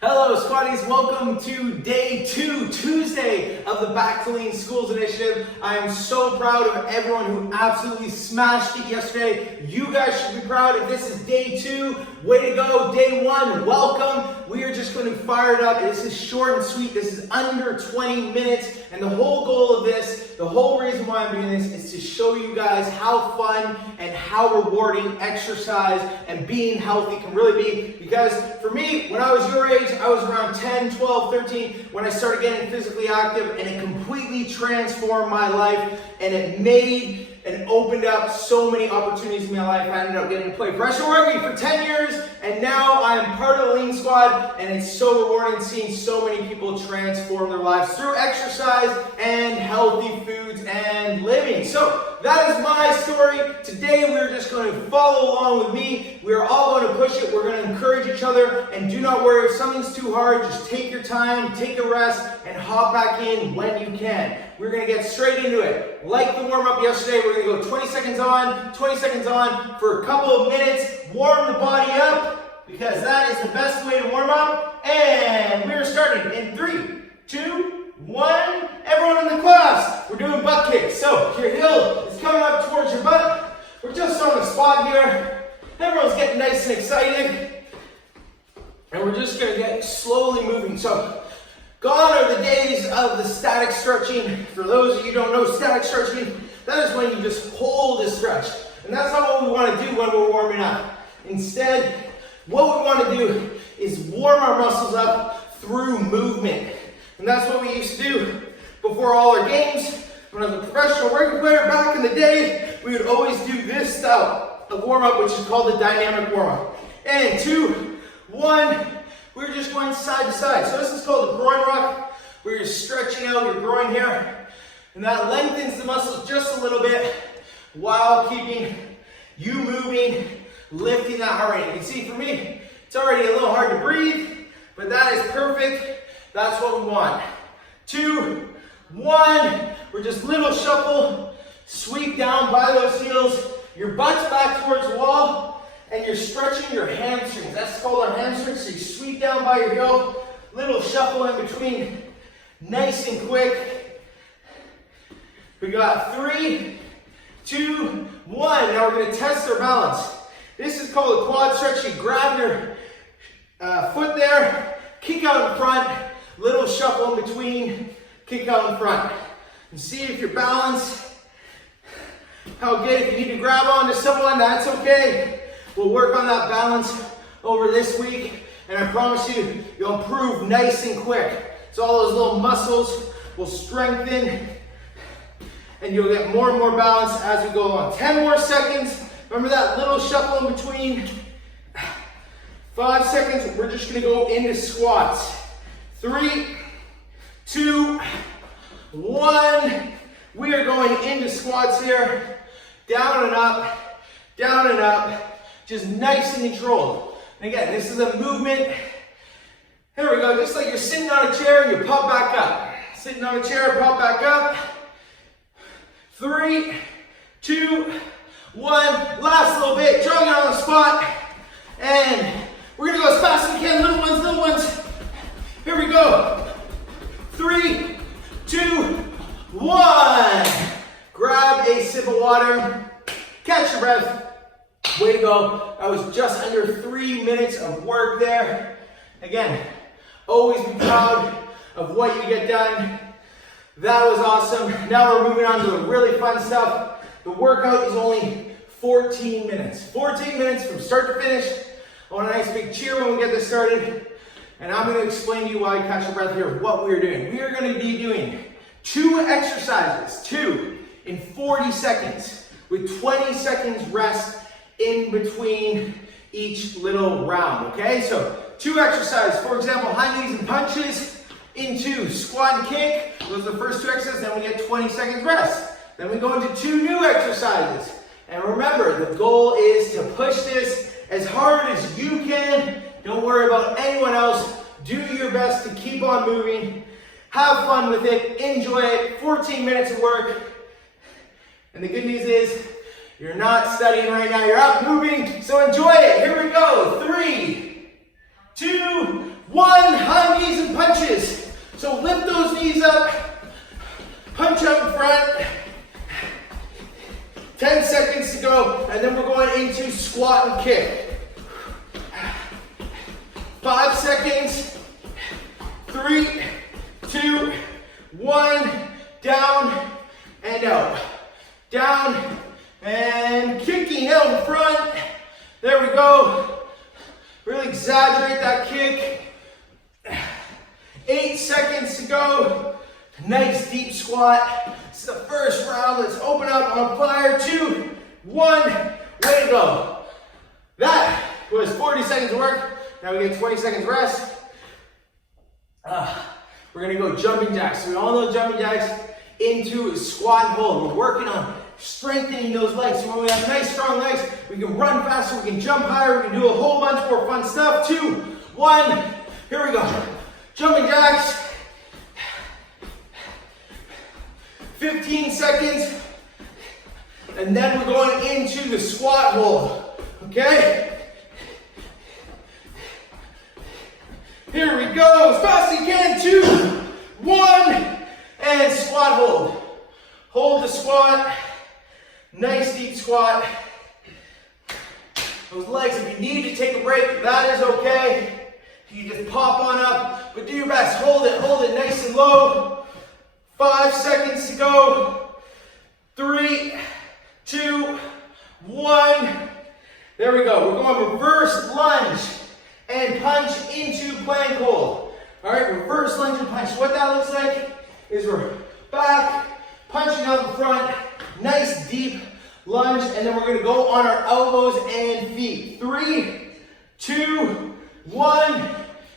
Hello Squaddies, welcome to day 2, Tuesday of the Back to Lean Schools initiative. I am so proud of everyone who absolutely smashed it yesterday. You guys should be proud. If this is day 2, way to go. Day 1, welcome. We are just going to fire it up. This is short and sweet. This is under 20 minutes. And the whole goal of this, the whole reason why I'm doing this is to show you guys how fun and how rewarding exercise and being healthy can really be. Because for me, when I was your age, I was around 10, 12, 13 when I started getting physically active, and it completely transformed my life, and it made and opened up so many opportunities in my life. I ended up getting to play professional rugby for 10 years, and now I'm part of the Lean Squad, and it's so rewarding seeing so many people transform their lives through exercise and healthy foods and living. So that is my story. Today we're just going to follow along with me. We're all going to push it. We're going to encourage each other, and do not worry if something's too hard. Just take your time, take a rest, and hop back in when you can. We're going to get straight into it. Like the warm-up yesterday, we're going to go 20 seconds on, 20 seconds on for a couple of minutes. Warm the body up, because that is the best way to warm up. And we're starting in 3, 2, 1. Everyone in the class, we're doing butt kicks. So your heel is coming up towards your butt. We're just on the spot here. Everyone's getting nice and excited. And we're just going to get slowly moving. So gone are the days of the static stretching. For those of you who don't know static stretching, that is when you just hold a stretch. And that's not what we want to do when we're warming up. Instead, what we want to do is warm our muscles up through movement. And that's what we used to do before all our games. When I was a professional rugby player back in the day, we would always do this style of warm-up, which is called the dynamic warm-up. And 2, 1, we're just going side to side. So this is called the groin rock, where you're stretching out your groin here. And that lengthens the muscles just a little bit while keeping you moving, lifting that heart rate. You can see for me, it's already a little hard to breathe, but that is perfect. That's what we want. 2, 1, we're just little shuffle, sweep down by those heels, your butt's back towards the wall, and you're stretching your hamstrings. That's called our hamstrings. So you sweep down by your heel, little shuffle in between, nice and quick. We got 3, 2, 1. Now we're going to test our balance. This is called a quad stretch. You grab your foot there, kick out in front, little shuffle in between, kick out in front. And see if you're balanced. How good. If you need to grab onto someone, that's okay. We'll work on that balance over this week, and I promise you, you'll improve nice and quick. So all those little muscles will strengthen, and you'll get more and more balance as we go along. 10 more seconds. Remember that little shuffle in between. 5 seconds. We're just going to go into squats. 3, 2, 1. We are going into squats here. Down and up, down and up. Just nice and controlled. And again, this is a movement. Here we go. Just like you're sitting on a chair and you pop back up. Sitting on a chair, pop back up. 3, 2, 1. Last little bit. Jogging on the spot. And we're going to go as fast as we can. Little ones, little ones. Here we go. 3, 2, 1. Grab a sip of water. Catch your breath. Way to go. That was just under 3 minutes of work there. Again, always be proud of what you get done. That was awesome. Now we're moving on to the really fun stuff. The workout is only 14 minutes. 14 minutes from start to finish. I want a nice big cheer when we get this started. And I'm going to explain to you while you catch your breath here what we're doing. We are going to be doing 2 exercises, 2 in 40 seconds with 20 seconds rest in between each little round, okay? So 2 exercises, for example, high knees and punches into squat and kick. Those are the first 2 exercises, then we get 20 seconds rest. Then we go into 2 new exercises. And remember, the goal is to push this as hard as you can. Don't worry about anyone else. Do your best to keep on moving. Have fun with it, enjoy it. 14 minutes of work. And the good news is, you're not studying right now, you're out moving, so enjoy it. Here we go. 3, 2, 1. 1, high knees and punches. So lift those knees up, punch up in front. 10 seconds to go, and then we're going into squat and kick. 5 seconds, 3, 2, 1, down and out. Down and kicking out in front. There we go. Really exaggerate that kick. 8 seconds to go. Nice deep squat. This is the first round. Let's open up on fire. 2, 1. Way to go. That was 40 seconds of work. Now we get 20 seconds rest. We're going to go jumping jacks. So we all know jumping jacks into squat and hold. We're working on strengthening those legs. So when we have nice strong legs, we can run faster, we can jump higher, we can do a whole bunch more fun stuff. 2, 1. Here we go. Jumping jacks. 15 seconds, and then we're going into the squat hold, okay? Here we go, as fast as you can, 2, 1, and squat hold. Hold the squat, nice deep squat. Those legs, if you need to take a break, that is okay. You just pop on up, but do your best, hold it nice and low. 5 seconds to go. 3, 2, 1. There we go. We're going reverse lunge and punch into plank hold. All right, reverse lunge and punch. What that looks like is we're back, punching out in front, nice deep lunge, and then we're going to go on our elbows and feet. 3, 2, 1.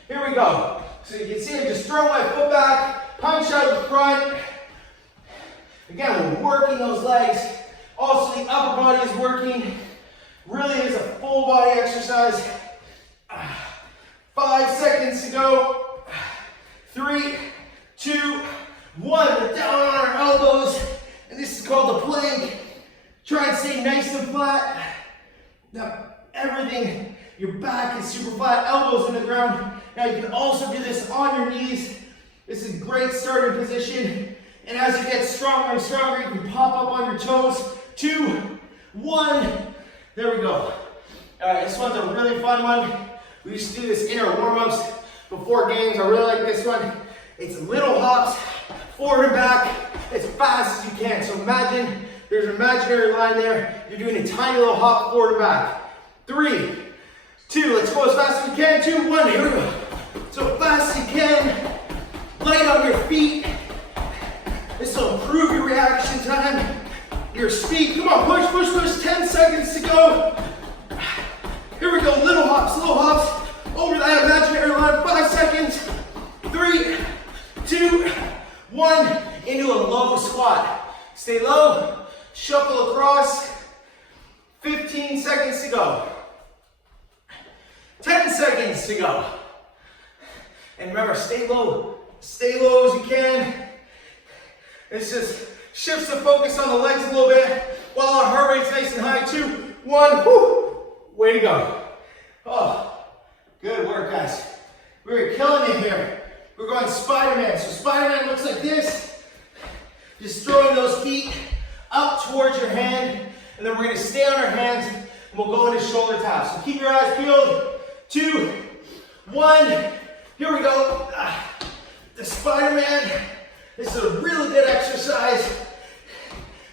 Here we go. So you can see I'm just throwing my foot back. Punch out the front. Again, we're working those legs. Also, the upper body is working. Really is a full body exercise. 5 seconds to go. 3, 2, 1. We're down on our elbows. And this is called the plank. Try and stay nice and flat. Now, everything, your back is super flat, elbows in the ground. Now, you can also do this on your knees. This is a great starting position. And as you get stronger and stronger, you can pop up on your toes. 2, 1. There we go. All right, this one's a really fun one. We used to do this in our warm-ups before games. I really like this one. It's little hops, forward and back, as fast as you can. So imagine there's an imaginary line there. You're doing a tiny little hop forward and back. 3, 2, let's go as fast as we can. 2, 1, here we go. So fast as you can. Light on your feet. This will improve your reaction time, your speed. Come on, push, push, push. 10 seconds to go. Here we go, little hops, over that imaginary line. 5 seconds. 3, 2, 1. Into a low squat. Stay low, shuffle across. 15 seconds to go. 10 seconds to go. And remember, stay low as you can. This just shifts the focus on the legs a little bit while our heart rate's nice and high. 2, 1, whoo. Way to go. Oh, good work, guys. We're killing it here. We're going Spider-Man. So Spider-Man looks like this. Just throwing those feet up towards your hand, and then we're going to stay on our hands, and we'll go into shoulder taps. So keep your eyes peeled. 2, 1. Here we go. The Spider-Man. This is a really good exercise.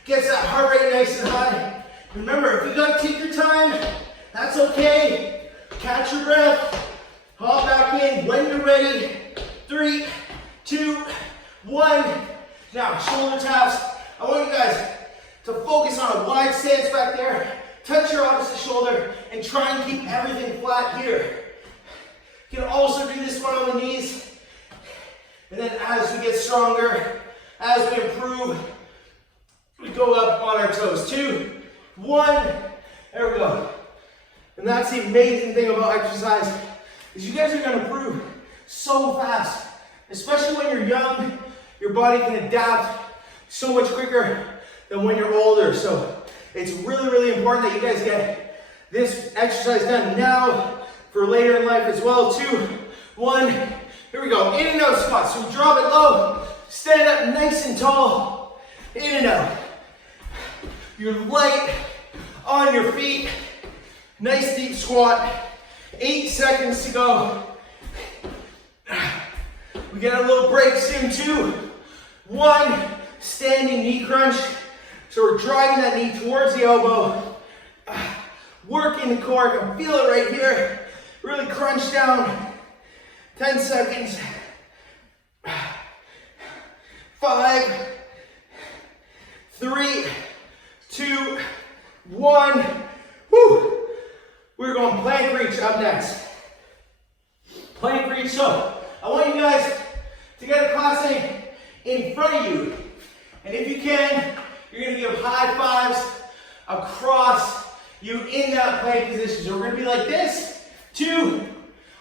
Gets that heart rate nice and high. Remember, if you gotta take your time, that's okay. Catch your breath. Hop back in when you're ready. 3, 2, 1. Now, shoulder taps. I want you guys to focus on a wide stance back there. Touch your opposite shoulder and try and keep everything flat here. You can also do this one on the knees. And then as we get stronger, as we improve, we go up on our toes. 2, 1. There we go. And that's the amazing thing about exercise, is you guys are going to improve so fast. Especially when you're young, your body can adapt so much quicker than when you're older. So it's really, really important that you guys get this exercise done now for later in life as well. 2, 1. Here we go. In and out squat. So we drop it low, stand up nice and tall, in and out. You're light on your feet. Nice deep squat. 8 seconds to go. We get a little break soon too. 1, standing knee crunch. So we're driving that knee towards the elbow. Working the core, I can feel it right here. Really crunch down. 10 seconds. 5, 3, 2, 1. Woo! We're going plank reach up next. Plank reach. So I want you guys to get a classmate in front of you. And if you can, you're going to give high fives across you in that plank position. So we're going to be like this. 2,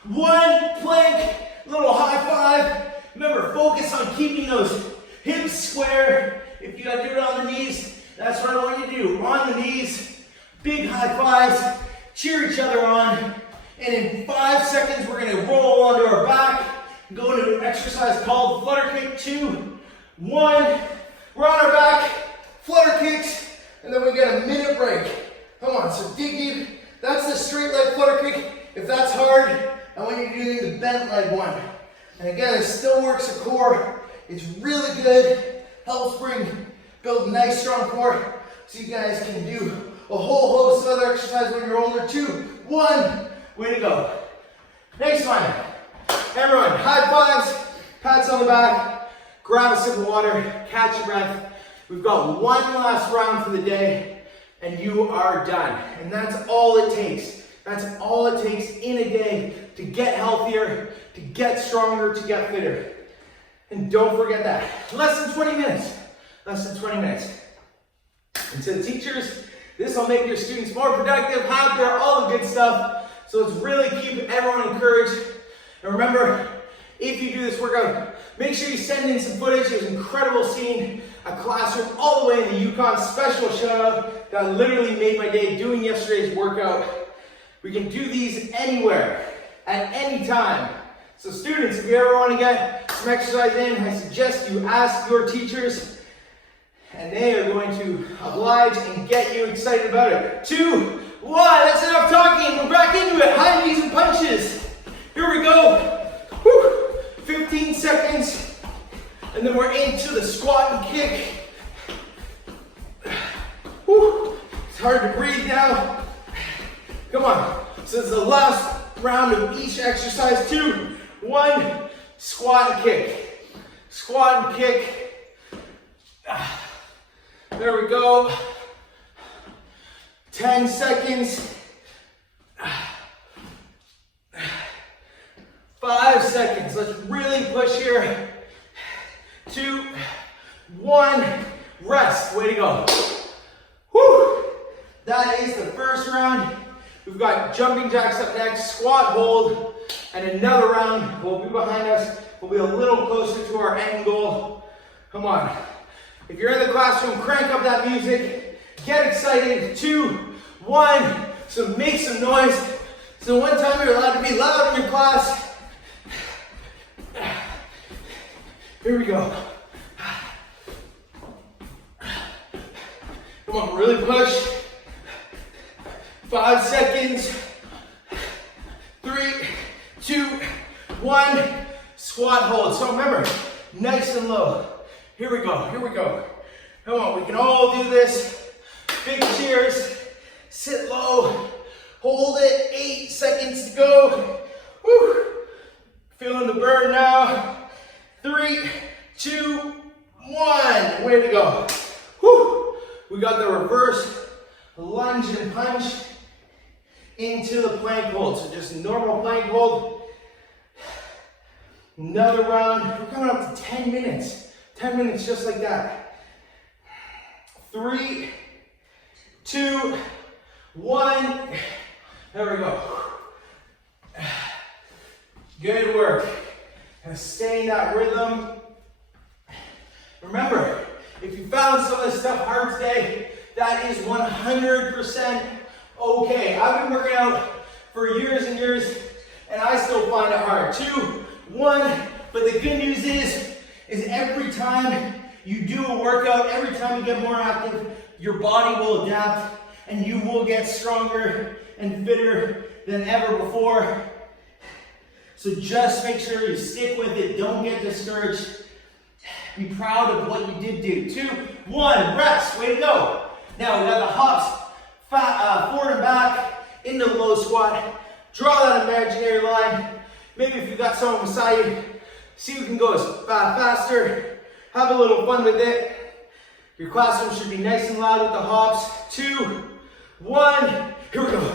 1, plank, little high five. Remember, focus on keeping those hips square. If you got to do it on the knees, that's what I want you to do. On the knees, big high fives, cheer each other on. And in 5 seconds, we're going to roll onto our back, go into an exercise called flutter kick. 2, 1, we're on our back, flutter kicks, and then we get a minute break. Come on, so dig deep. That's the straight leg flutter kick. If that's hard, I want you to do the bent leg one. And again, it still works the core. It's really good. Helps build a nice strong core so you guys can do a whole host of other exercises when you're older. 2, 1, way to go. Next one. Everyone, high fives, pats on the back, grab a sip of water, catch your breath. We've got one last round for the day, and you are done. And that's all it takes. That's all it takes in a day to get healthier, to get stronger, to get fitter. And don't forget that. Less than 20 minutes. Less than 20 minutes. And to the teachers, this will make your students more productive, happier, all the good stuff. So let's really keep everyone encouraged. And remember, if you do this workout, make sure you send in some footage. It was incredible seeing a classroom all the way in the Yukon. Special shout out that literally made my day doing yesterday's workout. We can do these anywhere, at any time. So students, if you ever want to get some exercise in, I suggest you ask your teachers, and they are going to oblige and get you excited about it. 2, 1, that's enough talking. We're back into it. High knees and punches. Here we go. Whew. 15 seconds, and then we're into the squat and kick. Whew. It's hard to breathe now. Come on. So it's the last round of each exercise. 2, 1, squat and kick. Squat and kick. There we go. 10 seconds. 5 seconds. Let's really push here. 2, 1, rest. Way to go. Whew. That is the first round. We've got jumping jacks up next, squat hold, and another round will be behind us. We'll be a little closer to our end goal. Come on. If you're in the classroom, crank up that music. Get excited. 2, 1. So make some noise. So one time you're allowed to be loud in your class. Here we go. Come on, really push. 5 seconds. 3, 2, 1. Squat hold. So remember, nice and low. Here we go. Here we go. Come on, we can all do this. Big cheers. Sit low. Hold it. 8 seconds to go. Woo. Feeling the burn now. 3, 2, 1. Way to go. Woo. We got the reverse lunge and punch into the plank hold. So just normal plank hold. Another round. We're coming up to 10 minutes. 10 minutes just like that. 3, 2, 1. There we go. Good work. And stay in that rhythm. Remember, if you found some of this stuff hard today, that is 100% okay. I've been working out for years and years, and I still find it hard. 2, 1. But the good news is every time you do a workout, every time you get more active, your body will adapt and you will get stronger and fitter than ever before. So just make sure you stick with it. Don't get discouraged. Be proud of what you did do. 2, 1, rest. Way to go. Now we got the hops, forward and back into the low squat. Draw that imaginary line. Maybe if you've got someone beside you, see who can go faster. Have a little fun with it. Your classroom should be nice and loud with the hops. 2, 1, here we go.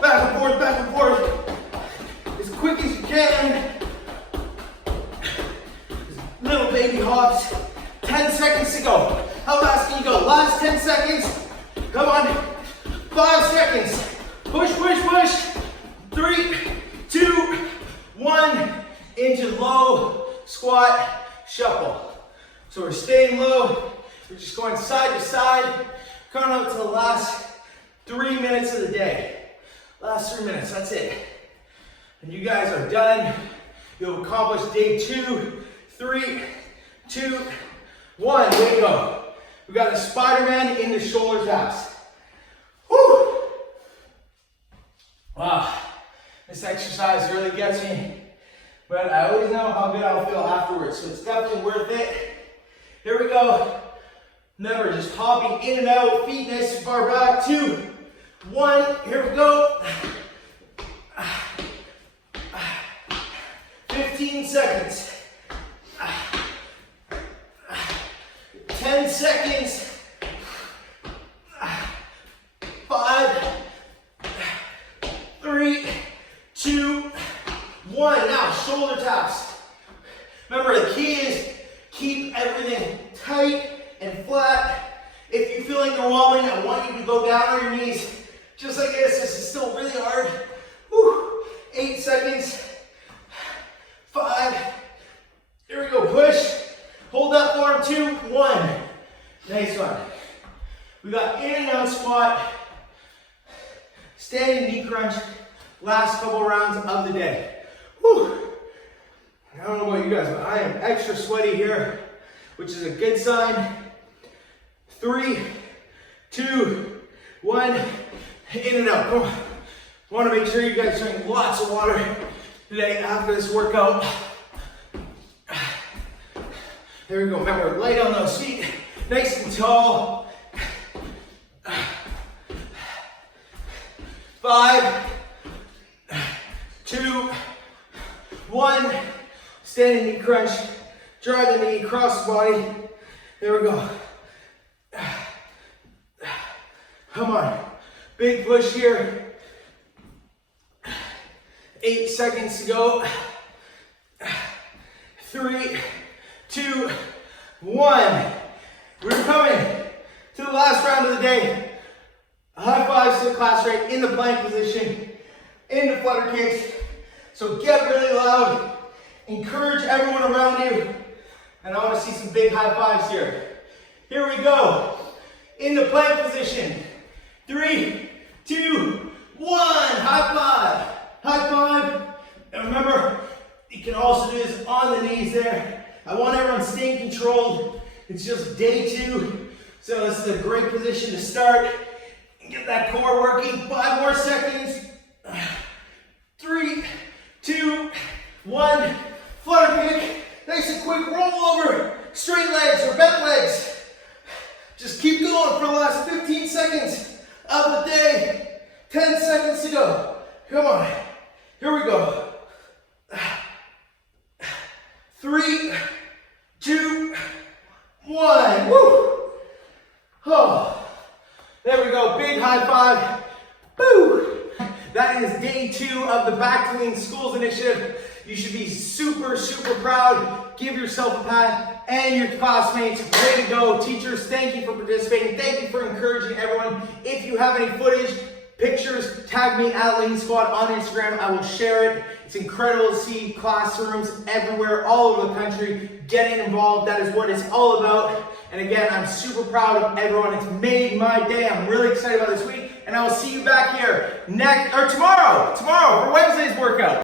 Back and forth, as quick as you can. Little baby hops. 10 seconds to go. How fast can you go? Last 10 seconds. Come on. 5 seconds. Push. 3, 2, 1. Into low squat shuffle. So we're staying low. We're just going side to side. Coming up to the last 3 minutes of the day. Last 3 minutes, that's it. And you guys are done. You'll accomplish day 2, 3, 2, 1. There you go. We got the Spider-Man in the shoulder taps. Woo! Wow. This exercise really gets me. But I always know how good I'll feel afterwards. So it's definitely worth it. Here we go. Remember, just hopping in and out, feet nice and far back. 2, 1, here we go. 15 seconds. 10 seconds. 5, 3, 2, 1. Now, shoulder taps. Remember, the key is keep everything tight and flat. If you feel like you're wobbling, I want you to go down on your knees. Just like this. This is still really hard. Woo. 8 seconds. 5. Here we go. Push. Hold that form. 2, 1. Nice one. We got in and out squat. Standing knee crunch. Last couple rounds of the day. Whew. I don't know about you guys, but I am extra sweaty here, which is a good sign. 3, 2, 1, in and out. Come on. Want to make sure you guys drink lots of water today after this workout. There we go. Remember, light on those feet, nice and tall. 5, 2, 1. Standing knee crunch. Drive the knee across the body. There we go. Come on. Big push here. 8 seconds to go. 3, 2, 1. We're coming to the last round of the day. High fives to the class right in the plank position, into flutter kicks. So get really loud, encourage everyone around you, and I want to see some big high fives here. Here we go, in the plank position. 3, 2, 1, high five. High five, and remember, you can also do this on the knees there. I want everyone staying controlled. It's just day 2, so this is a great position to start. Get that core working. 5 more seconds. 3, 2, 1. Flutter kick. Nice and quick roll over. Straight legs or bent legs. Just keep going for the last 15 seconds of the day. 10 seconds to go. Come on. Here we go. 3, 2, 1. Woo! Oh. There we go, big high five. Boo! That is day 2 of the Back to Lean Schools initiative. You should be super, super proud. Give yourself a pat and your classmates. Way to go. Teachers, thank you for participating. Thank you for encouraging everyone. If you have any footage, pictures, tag me at LEANSQUAD on Instagram. I will share it. It's incredible to see classrooms everywhere, all over the country, getting involved. That is what it's all about. And again, I'm super proud of everyone. It's made my day. I'm really excited about this week. And I will see you back here tomorrow for Wednesday's workout.